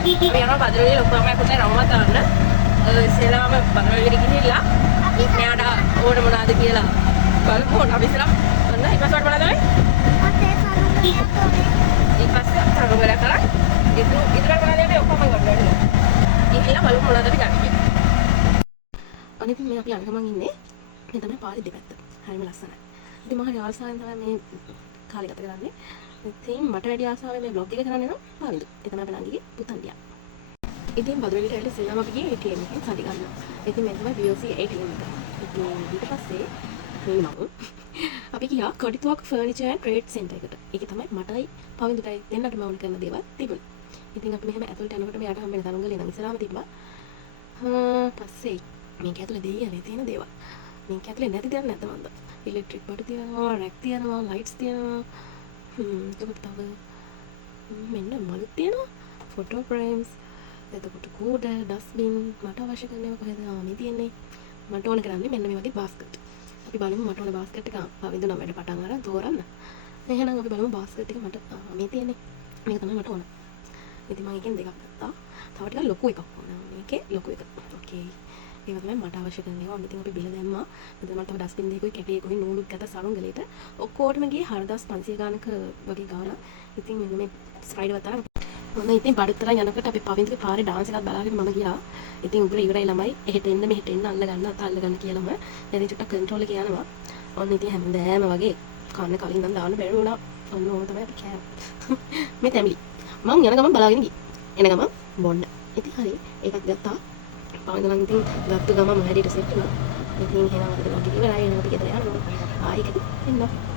අපි යනවා බදරවිල ලොකු අම්මා පුතේ රවුමත් ගන්න. ඉස්සෙල්ලාම බදරවිල ගිහිල්ලා මෙයාට ඕන මොනවද කියලා බලමු. අපි ඉස්සෙල්ලා ඔන්න ඊපස්වට මොනවද වෙන්නේ? ඊපස්සේ තරගවල කරා. ඉතින් මොනවද වෙන්නේ ඔක්කොම ගන්නවා. ගිහිල්ලා බලමු මොනවද ගන්න කියලා. අනිත් මේ අපි යන ගමන් ඉන්නේ මේ තමයි පාරේ දෙපැත්ත. හරිම ලස්සනයි. ඉතින් මම හරි ආසාවෙන් තමයි මේ කාලේ ගත කරන්නේ. ඉතින් මට වැඩි ආසාවෙන් මේ බ්ලොග් එක කරන්න නම් පාවිදු. ඒ තමයි අපේ නංගිගේ පුතන්ඩියා. ඉතින් බදරවිලට ඇවිල්ලා ඉස්සෙල්ලාම අපි ගියේ ATM එකෙන් සල්ලි ගන්න. ඉතින් මේ තමයි VOC ATM එක. ඉතින් ඊට පස්සේ මේ නම අපි ගියා කොඩිතුවක් ෆර්නිචර් ඇන්ඩ් ට්‍රේඩ් සෙන්ටර් එකට. ඒකේ තමයි මටයි පවිඳුටයි දෙන්නටම ඕන කරන දේවල් තිබුණේ. ඉතින් අපි මෙහෙම ඇතුළට යනකොට මෙයාට හම්බෙන තරංගලේ නම් ඉස්සරහම තිබ්බා. පස්සේ මේක ඇතුලේ දෙයියනේ තියෙන දේවල්. මේක ඇතුලේ නැති දේවල් නැද්ද මන්ද? ඉලෙක්ට්‍රික් බඩු තියෙනවා, රැක් තියෙනවා, ලයිට්ස් තියෙනවා. එතකොට තව මෙන්න මලු තියෙනවා, ෆොටෝ ෆ්‍රේම්ස්, එතකොට කූඩ, ඩස්බින්, මට අවශ්‍ය කරන ඒවා කොහෙද මේ තියෙන්නේ? මට ඕන කරන්නේ මෙන්න මේ වගේ බාස්කට්. අපි බලමු මට ඕන බාස්කට් එක පවිඳු නම් වැඩ පටන් අරන් තෝරන්න. එහෙනම් අපි බලමු බාස්කට් එක මට මේ තියෙන්නේ. මේක තමයි මට ඕන. ඉතින් මම එකෙන් දෙකක් ගත්තා. තව ටිකක් ලොකු එකක් ඕන. මේකේ ලොකු එක. ඕකේ. ඒක තමයි මට අවශ්‍ය කරන ඒවා. ඉතින් අපි බිල දැම්මා. මෙතන මට තව ඩස්බින් දෙකකුයි කැටයකුයි නූලුත් ගත්ත සරුංගලේට. ඔක්කොටම ගියේ 4500 ගානක වගේ ගාණක්. ඉතින් මෙන්න මේ ස්ලයිඩ් වතරක්. මොන ඉතින් බඩතරන් යනකොට අපි පවින්දුගේ පාරේ ඩාන්ස් එකක් බලාගෙන මම ගියා. ඉතින් උගුර ඉවරයි ළමයි. එහෙට එන්න මෙහෙට එන්න අල්ල ගන්න අත අල්ල ගන්න කියලාම දැන් චුට්ටක් කන්ට්‍රෝල් එක යනවා. ඔන්න ඉතින් හැමදාම වගේ කන්න කලින් නම් දාන්න බැරි වුණා. ඔන්න ඕන තමයි අපි කෑ. මේ තැමිලි. මං යන ගමන් බලාගෙන ගියේ. එන ගමන් බොන්න. ඉතින් හරි ඒකක් ගත්තා. පාවින්දුලන් ඉතින් ගත්ත ගමන් හැරියට සෙට් වුණා. ඉතින් එහෙනම් අපි වගේ ඉවරයි. එනවා අපි ගෙදර යනවා. ආයෙත් එන්න.